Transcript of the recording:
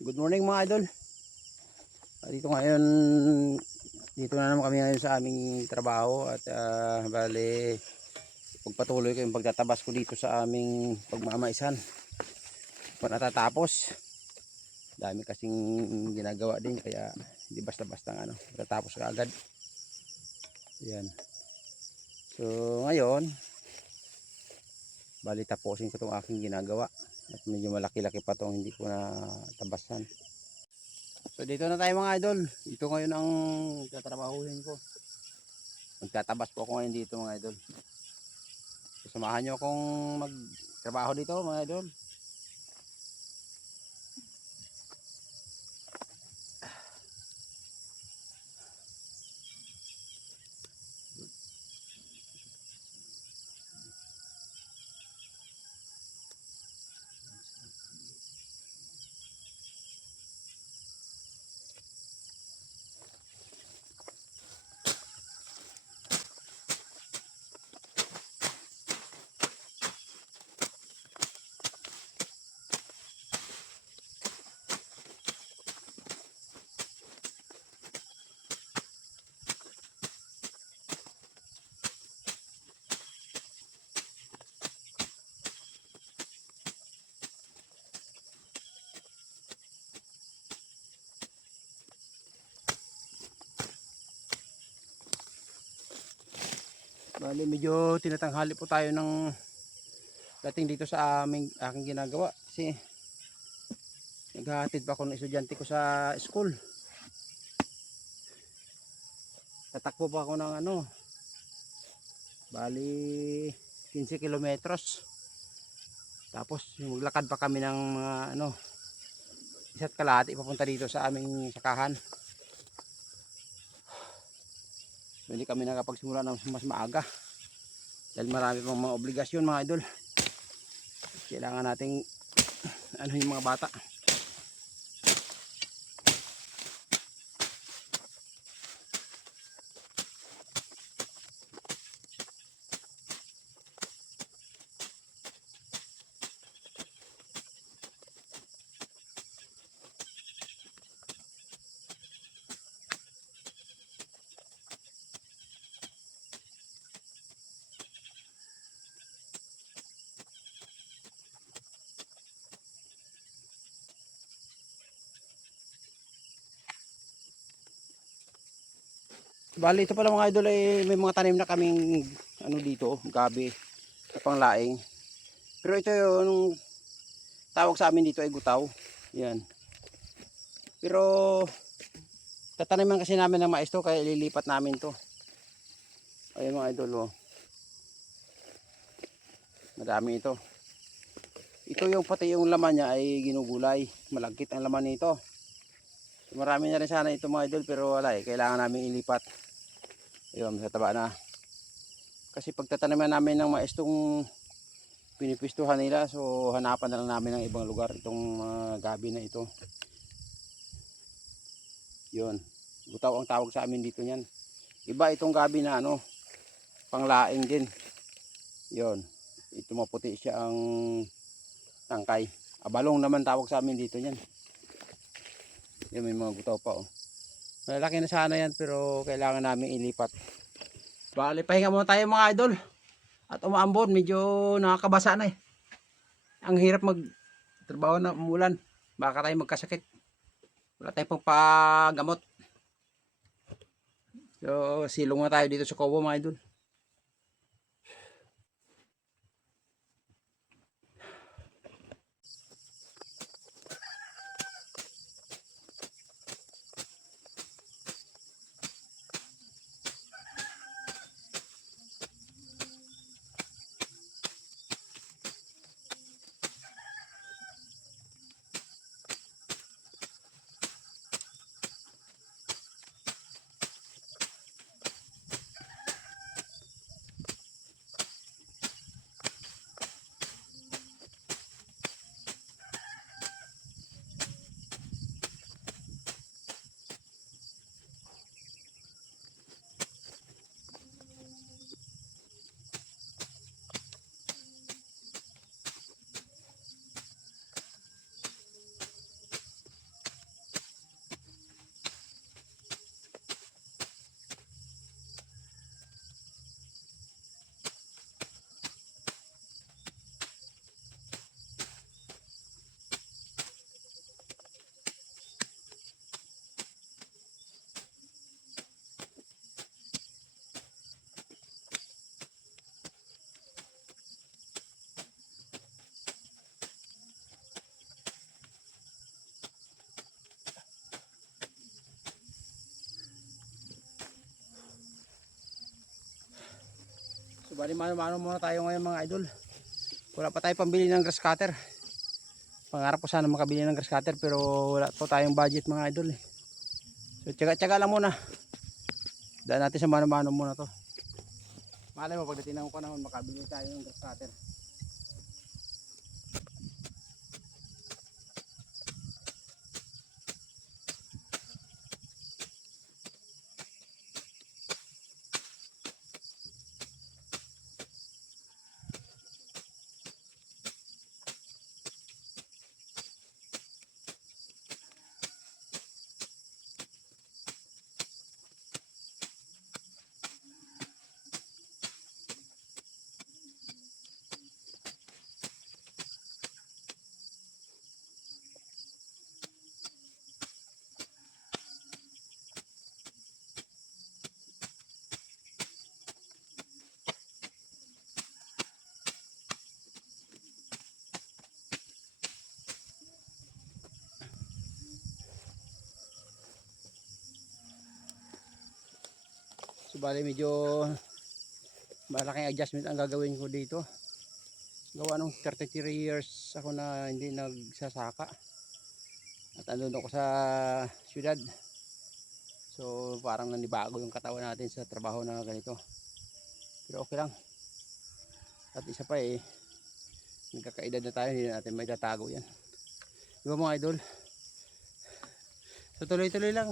Good morning mga idol. Dito ngayon, dito na naman kami ngayon sa aming trabaho at bale pagpatuloy ko yung pagtatabas ko dito sa aming pagmamaisan. Pa natatapos. Dami kasing ginagawa din kaya hindi basta-basta tatapos ka agad. Yan. So ngayon, bali tapusin ko tong aking ginagawa at medyo malaki-laki pa tong hindi ko na tabasan. So dito na tayo mga idol. Ito ngayon ang tatrabahuhin ko. Magtatabas po ako ngayon dito mga idol. So, samahan nyo akong magtrabaho dito mga idol. Bali medyo tinatanghali po tayo ng dating dito sa aking ginagawa kasi naghahatid pa ako ng estudyante ko sa school. Tatakbo pa ako ng bali 15 kilometros. Tapos maglakad pa kami ng mga isa't kalahati papunta dito sa aming sakahan. Hindi kami nakapagsimula ng mas maaga dahil marami pang mga obligasyon mga idol. Kailangan nating yung mga bata. Bali ito pala mga idol ay may mga tanim na kaming dito, gabi sa panglaing. Pero ito yung tawag sa amin dito ay gutaw. Yan. Pero tataniman kasi namin ng mais to kaya ililipat namin to. Ayun mga idol oh. Madami ito. Ito yung pati yung laman niya ay ginugulay. Malagkit ang laman nito. Marami na rin sana ito mga idol pero wala kailangan namin ilipat. Ayun, masataba na. Kasi pagtataniman namin ng mais itong pinipistuhan nila, so hanapan na lang namin ng ibang lugar itong gabi na ito. Yun, gutaw ang tawag sa amin dito niyan. Iba itong gabi na panglaing din. Yun, ito maputi siya ang tangkay. Abalong naman tawag sa amin dito niyan. Yun, may mga gutaw pa oh. Malaki na sana yan pero kailangan namin ilipat. Bali pahinga muna tayo mga idol. At umaambon, medyo nakakabasa na eh. Ang hirap magtrabaho na umulan. Baka tayo magkasakit. Wala tayong pagpagamot. So silong na tayo dito sa Kobo mga idol. bali mano-mano muna tayo ngayon mga idol. Wala pa tayo pambili ng grass cutter. Pangarap ko sana makabili ng grass cutter pero wala po tayong budget mga idol eh. So tiyaga-tiyaga lang muna. Daan natin sa mano-mano muna to. Malay mo pagdating ng panahon makabili tayo ng grass cutter. So bali medyo malaking adjustment ang gagawin ko dito. Gawa nung 33 years ako na hindi nagsasaka. At andun ako sa syudad. So parang nanibago yung katawan natin sa trabaho na ganito. Pero okay lang. At isa pa eh, nagkakaedad na tayo, hindi natin may tatago yan. Diba mga idol? So tuloy-tuloy lang.